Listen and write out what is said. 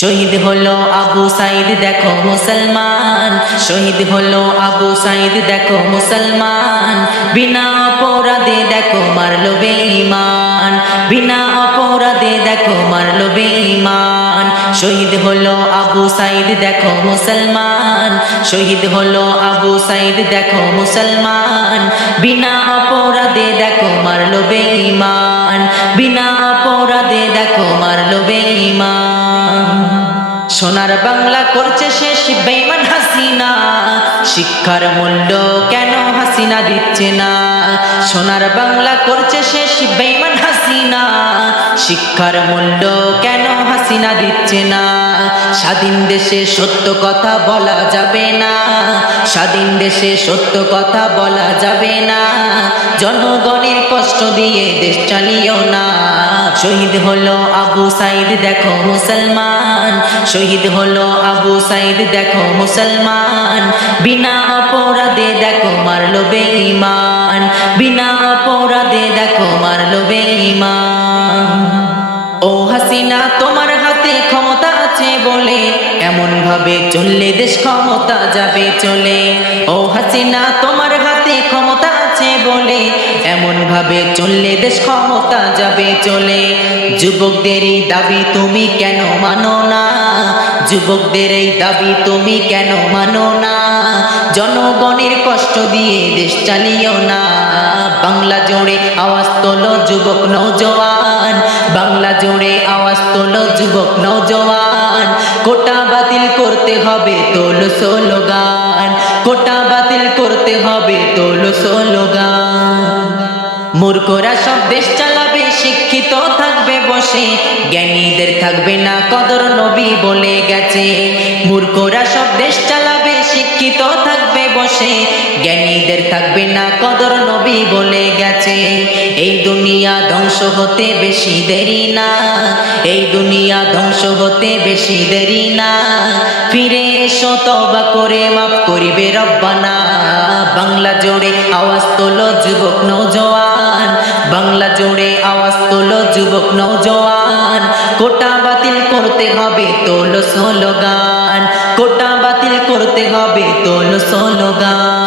শহীদ হলো আবু সাইদ, দেখো মুসলমান। শহীদ হলো আবু সাইদ, দেখো মুসলমান। বিনা অপরাধে দেখো মারলো বেঈমান। বিনা অপরাধে দেখো মারলো বেঈমান। শহীদ হলো আবু সাইদ, দেখো মুসলমান। শহীদ হলো আবু সাইদ, দেখো মুসলমান। বিনা অপরাধে দেখো মারলো বেঈমান। বিনা অপরাধে দেখো মারলো বেঈমান। সোনার বাংলা করছে শেষ বেইমান হাসিনা। শিক্ষার মূল্য কেন হাসিনা দিচ্ছে না? সোনার বাংলা করছে শেষ বেইমান হাসিনা। শিক্ষার মূল্য কেন হাসিনা দিচ্ছে না? স্বাধীন দেশে সত্য কথা বলা যাবে না। স্বাধীন দেশে সত্য কথা বলা যাবে না। জনগণের কষ্ট দিয়ে দেশ চালিও না। শহীদ হলো আবু সাইদ, দেখো মুসলমান। শহীদ হলো আবু সাইদ, দেখো মুসলমান। বিনা অপরাধে, দেখো মারলো বেঈমান। বিনা অপরাধে, দেখো মারলো বেঈমান। ও হাসিনা, তোমার হাতে ক্ষমতা আছে বলে এমন ভাবে চললে দেশ ক্ষমতা যাবে চলে। ও হাসিনা, তোমার হাতে ক্ষমতা আছে বলে এমন ভাবে চললে দেশ ক্ষমতা যাবে, চলে। যুবকদের এই দাবি তুমি কেন মানো না? যুবকদের এই দাবি তুমি কেন মানো না? জনগণের কষ্ট দিয়ে দেশ চালিও না। বাংলা জোড়ে আওয়াজ তোলো যুবক নৌজওয়ান বাংলা জোড়ে আওয়াজ তোলো যুবক নৌজওয়ান কোটা বাতিল করতে হবে তোলো স্লোগান। কোটা বাতিল করতে হবে তোলো স্লোগান। মূর্খরা সব দেশ চালাবে, শিক্ষিত থাকবে, বসে। জ্ঞানীদের থাকবে না কদর নবী বলে গেছে। মূর্খরা সব দেশ চালাবে, শিক্ষিত থাকবে, বসে। জ্ঞানীদের থাকবে না কদর নবী বলে গেছে। এই দুনিয়া ধ্বংস হতে বেশি দেরি না। এই দুনিয়া ধ্বংস হতে বেশি দেরি না। ফিরে এসো তবা করে মাফ করিবে রব্বানা। বাংলা জোড়ে আওয়াজ তোলো যুবক নৌজওয়ান বাংলা জোড়ে আওয়াজ তোলো যুবক নৌজওয়ান কোটা বাতিল করতে হবে তোলো স্লোগান। কোটা বাতিল করতে হবে তোলো স্লোগান।